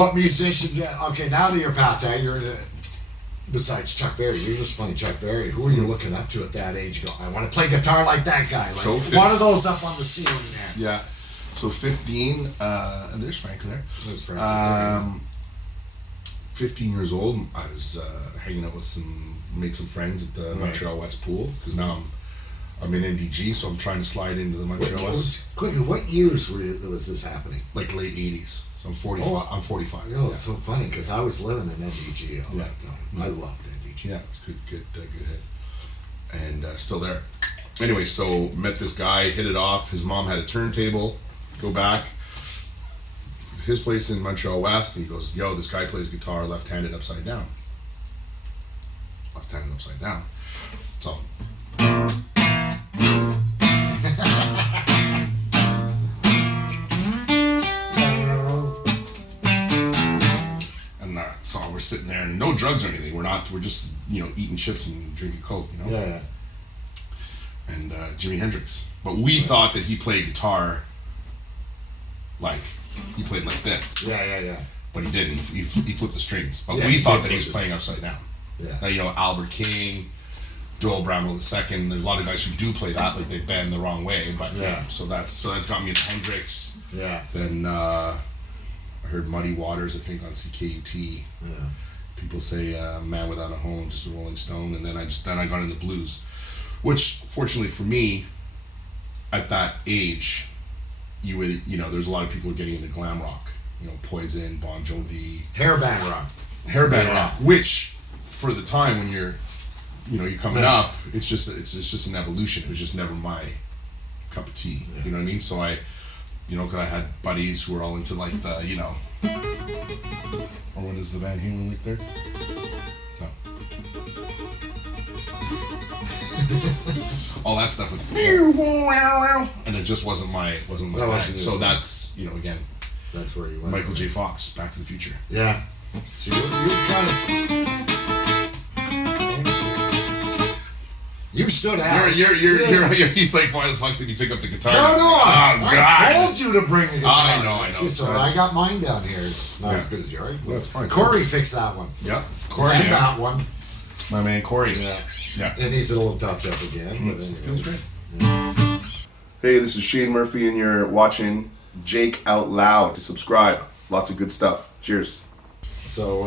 What musician? Okay, now that you're past that, you're in a, besides Chuck Berry, you're just playing Chuck Berry. Who are you looking up to at that age? Go, I want to play guitar like that guy. Like one of those up on the ceiling there. Yeah. So 15, and there's Frank there. There's Frank. 15 years old, I was hanging out with made some friends at the Montreal West pool, because now I'm in NDG, so I'm trying to slide into the Montreal West. Quickly, what years was this happening? Like late 80s. So I'm 45. Oh, I'm 45. You know, it's so funny, because I was living in NDG all that time. I loved NDG. Yeah, it's good hit. And still there. Anyway, so met this guy, hit it off. His mom had a turntable. Go back. His place in Montreal West, and he goes, yo, this guy plays guitar left-handed upside down. Left-handed upside down. So. And so we're sitting there, and no drugs or anything. We're just, eating chips and drinking Coke, Yeah. And Jimi Hendrix. But we thought that he played guitar like, he played like this. Yeah. But he didn't. He flipped the strings. But we thought that he was playing upside down. Yeah. Now, Albert King, Doyle Bramwell II, there's a lot of guys who do play that, like they bend the wrong way. But so that got me into Hendrix. Yeah. Then I heard Muddy Waters, I think, on CKUT. Yeah. People say Man Without a Home, just a Rolling Stone, and then I got into blues, which fortunately for me, at that age, there's a lot of people getting into glam rock, Poison, Bon Jovi, hairband rock, which for the time when you're coming up, it's just an evolution. It was just never my cup of tea. Yeah. You know what I mean? So I, because I had buddies who were all into like the, or what is the Van Halen like there? No. All that stuff with, and it just wasn't my bag. So that's again. That's where you went. Michael J. Fox, Back to the Future. Yeah. So you stood out. He's like, why the fuck did you pick up the guitar? No, I told you to bring a guitar. I know. So I got mine down here. It's not as good as yours. Well, that's fine. Corey fixed that one. Yeah. Corey. And that one. My man Corey. Yeah. It needs a little touch up again. But feels great. Yeah. Hey, this is Shane Murphy, and you're watching Jake Out Loud. Subscribe. Lots of good stuff. Cheers. So,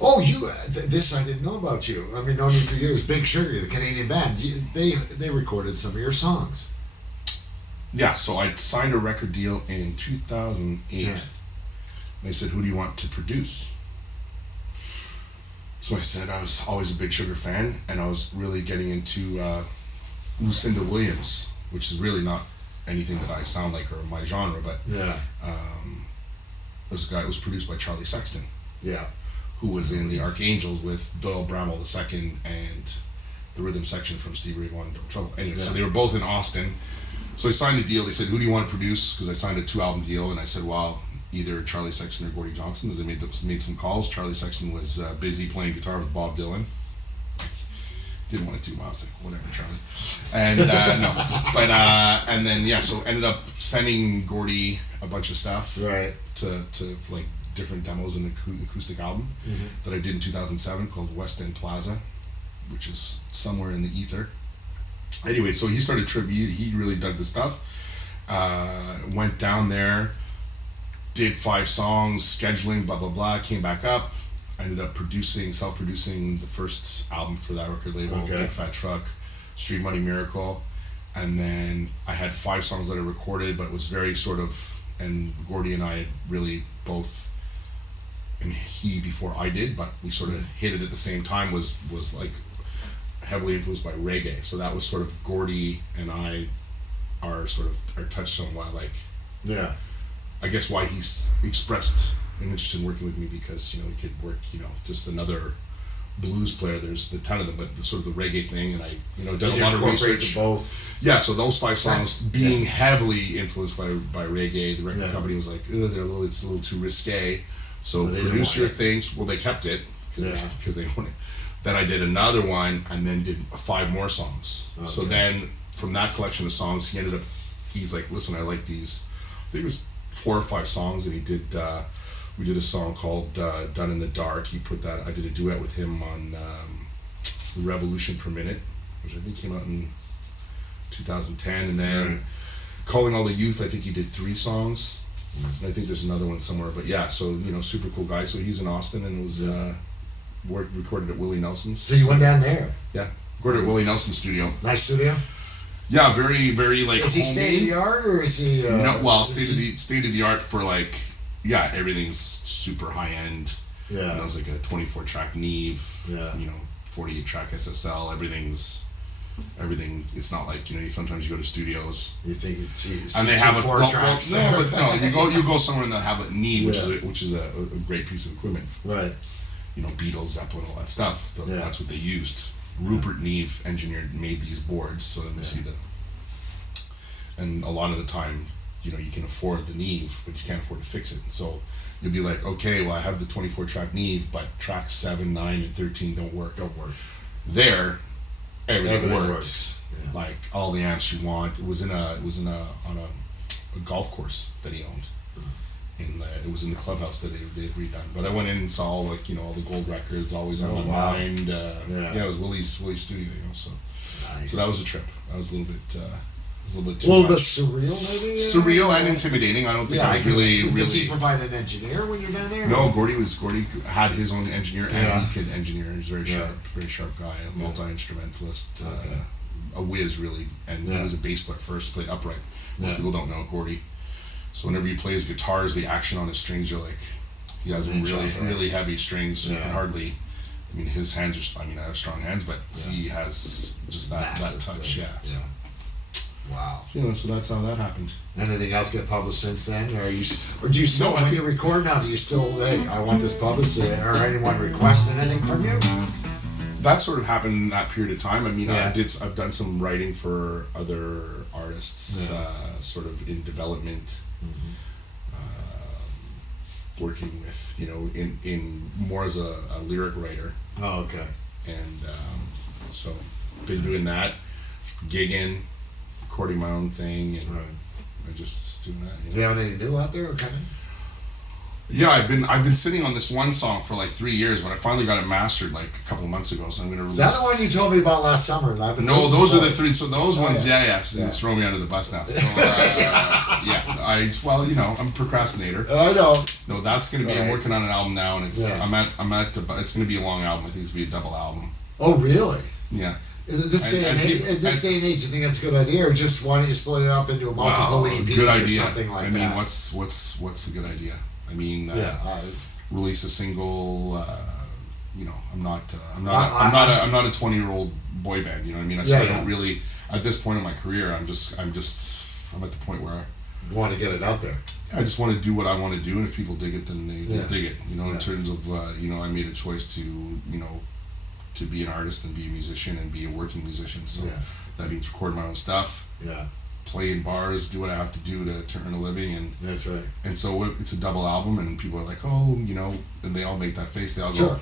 this I didn't know about you. I mean, known you for years. Big Sugar, the Canadian band. They recorded some of your songs. Yeah, so I signed a record deal in 2008. Yeah. They said, who do you want to produce? So I said I was always a Big Sugar fan, and I was really getting into Lucinda Williams, which is really not anything that I sound like or my genre, but this guy was produced by Charlie Sexton. Yeah. Who was in the Archangels with Doyle Bramwell II and the rhythm section from Stevie Ray Vaughan and Double Trouble. Anyway, so they were both in Austin. So I signed the deal. They said, who do you want to produce? Because I signed a 2-album deal, and I said, well, either Charlie Sexton or Gordie Johnson. They made some calls. Charlie Sexton was busy playing guitar with Bob Dylan. Didn't want to do. I was like, whatever, Charlie. And no, but and then so ended up sending Gordie a bunch of stuff, right, to like different demos in the acoustic album that I did in 2007 called West End Plaza, which is somewhere in the ether. Anyway, so he started tribute. He really dug the stuff. Went down there, did 5 songs, scheduling, blah blah blah. Came back up. I ended up self-producing the first album for that record label, Big Fat Truck, Street Money Miracle, and then I had 5 songs that I recorded, but it was very sort of, and Gordie and I had really both, and he before I did, but we sort of hit it at the same time, was like heavily influenced by reggae. So that was sort of Gordie and I, our touchstone, why I guess why he's expressed an interest in working with me, because he could work just another blues player. There's a ton of them, but the sort of the reggae thing, and I done a lot of research. Both. Yeah, so those 5 songs being heavily influenced by reggae, the record company was like, it's a little too risque. So produce your things. Well, they kept it because they wanted. Then I did another one, and then did 5 more songs. Okay. So then from that collection of songs, he's like, listen, I like these. I think it was 4 or 5 songs, and he did We did a song called Done in the Dark. He put that, I did a duet with him on Revolution Per Minute, which I think came out in 2010. And then Calling All the Youth, I think he did 3 songs. And I think there's another one somewhere. But yeah, so, you know, super cool guy. So he's in Austin and was recorded at Willie Nelson's. So you went down there? Yeah. Recorded at Willie Nelson's studio. Nice studio? Yeah, very, very like. Is he state of the art or is he? No, well, state of the art for like, yeah, everything's super high end. Yeah. You know, it's like a 24 track Neve. Yeah. You know, 48 track SSL. Everything. It's not like, you know. Sometimes you go to studios. You think it's and they have a 4 tracks. No, but no. You go somewhere and they'll have a Neve, which is a great piece of equipment. Right. You know, Beatles, Zeppelin, all that stuff. That's what they used. Rupert Neve made these boards, so then you see them. And a lot of the time, you know, you can afford the Neve, but you can't afford to fix it. So you'll be like, okay, well, I have the 24 track Neve, but tracks 7, 9, and 13 don't work. There, everything works. Yeah. Like all the amps you want. It was on a golf course that he owned. It was in the clubhouse that they had redone. But I went in and saw all the gold records, always on my mind. It was Willie's studio, you know. So, nice. So that was a trip. That was a little bit too much. Surreal, maybe. Surreal and intimidating. I don't think I was really. Does he provide an engineer when you're down there? No, Gordy had his own engineer and he could engineer. He's very sharp guy, a multi-instrumentalist, a whiz really, and he was a bass player first. Played upright. Most people don't know Gordy. So whenever he plays guitars, the action on his strings are like, he has really heavy strings, so you can hardly, I mean, his hands are, I mean, I have strong hands, but he has just that touch, So. Wow. You know, so that's how that happened. Anything else get published since then? Or do you still, when you record now, do you still, hey, I want this published, or anyone request anything from you? That sort of happened in that period of time. I mean, I've done some writing for other artists, sort of in development. Working with, you know, in more as a lyric writer. Oh, okay. And so been doing that, gigging, recording my own thing, and I just doing that. Do you have anything new out there, or kind of? Yeah, I've been sitting on this one song for like 3 years, but I finally got it mastered like a couple months ago. So I'm gonna release. Is that the one you told me about last summer? No, those are the 3. So those ones, So you throw me under the bus now. So well, you know, I'm a procrastinator. I know. No, that's gonna be. I'm working on an album now, and it's it's gonna be a long album. I think it's gonna be a double album. Oh, really? Yeah. In this day and age, you think that's a good idea, or just why don't you split it up into a multiple EPs good or idea. something like that? I mean, what's a good idea? I mean, release a single. You know, I'm not a 20-year-old boy band. You know what I mean? I don't really. At this point in my career, I'm at the point where you want to get it out there. I just want to do what I want to do, and if people dig it, then they dig it. You know, in terms of you know, I made a choice to to be an artist and be a musician and be a working musician. So that means record my own stuff. Yeah. Play in bars, do what I have to do to earn a living, and that's right. And so it's a double album, and people are like, oh, you know, and they all make that face. They all go,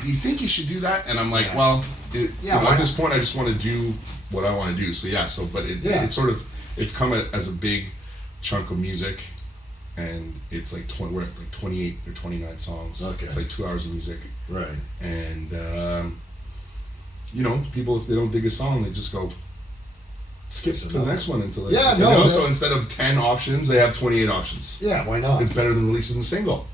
do you think you should do that? And I'm like, well, at this point, I just want to do what I want to do. So but it's come as a big chunk of music, and it's like we're at like 28 or 29 songs. Okay. It's like 2 hours of music. Right. And you know, people, if they don't dig a song, they just go skip to the next one until they so instead of 10 options, they have 28 options. Yeah, why not? It's better than releasing a single.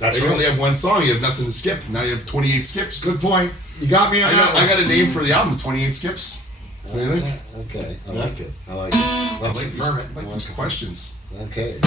That's right. You only have one song, you have nothing to skip. Now you have 28 skips. Good point. You got me on that one. I got a name for the album, 28 Skips. What do you think? Okay, I like it. Let's confirm it. I like these questions. Okay.